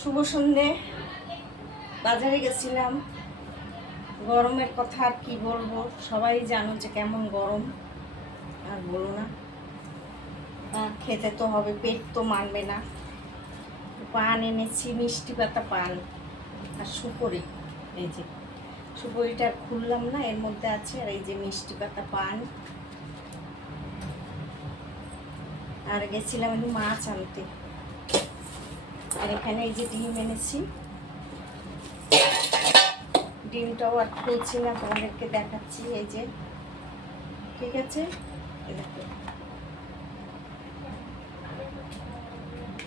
শুভ সন্ধে। বাজারে গেছিলাম, গরমের কথা আর কি বলবো, সবাই জানো যে কেমন গরম, আর বলো না। খেতে তো হবে, পেট তো মানবে না। পান এনেছি, মিষ্টি পাতা পান আর সুপুরি। এই যে সুপুরিটা খুললাম না, এর মধ্যে আছে। আর এই যে মিষ্টি পাতা পান। আর গেছিলাম একটু মাছ আনতে। আর এখানে এই যে ডিম এনেছি, ডিমটাও আর খুলছি না, তোমাদেরকে দেখাচ্ছি। এই যে, ঠিক আছে, দেখো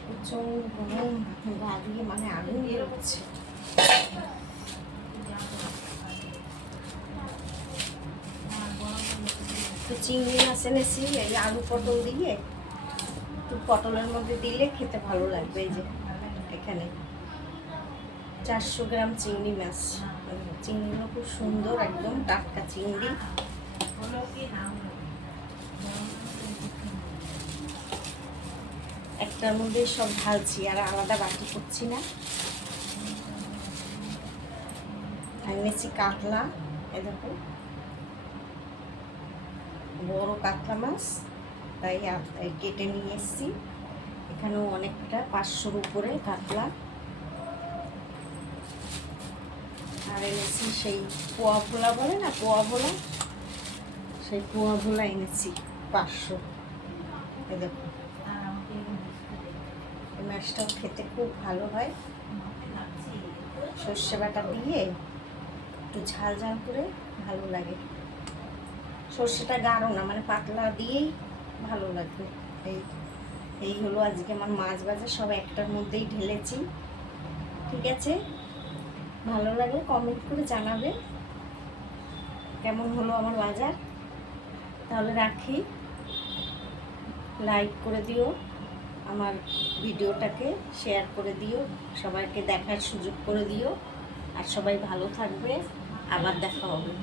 প্রচন্ড গরম, গা দিয়ে মানে আগুন বেরোচ্ছে। তো চিংড়ি মাছ এনেছি, এই আলু পটল দিয়ে একটু পটলের মধ্যে দিলে খেতে ভালো লাগবে। এই যে এখানে 400 গ্রাম চিংড়ি মাছ। চিংড়িগুলো খুব সুন্দর, একদম টাটকা চিংড়ি। একটার মধ্যে সব ঢালছি, আর আলাদা বাটি করছি না। এনেছি কাতলা, এ দেখো বড় কাতলা মাছ, তাই কেটে নিয়ে এসছি। এখানেও অনেকটা, 500-র উপরে কাতলা। আর এনেছি সেই পোয়া ভোলা বলে না, পোয়া ভোলা, সেই পোয়া ভোলা এনেছি 500। এই দেখো, এই মাছটাও খেতে খুব ভালো হয়, সর্ষে বাটা দিয়ে একটু ঝাল ঝাল করে ভালো লাগে। সর্ষেটা গাঢ় না, মানে পাতলা দিয়েই ভালো লাগবে। এই হলো আজকে আমার মাছ বাজার, সব একটার মধ্যেই ঢেলেছি। ঠিক আছে, ভালো লাগলে কমেন্ট করে জানাবে কেমন হলো আমার বাজার। তাহলে রাখি, লাইক করে দিও, আমার ভিডিওটাকে শেয়ার করে দিও, সবাইকে দেখার সুযোগ করে দিও। আর সবাই ভালো থাকবে, আবার দেখা হবে।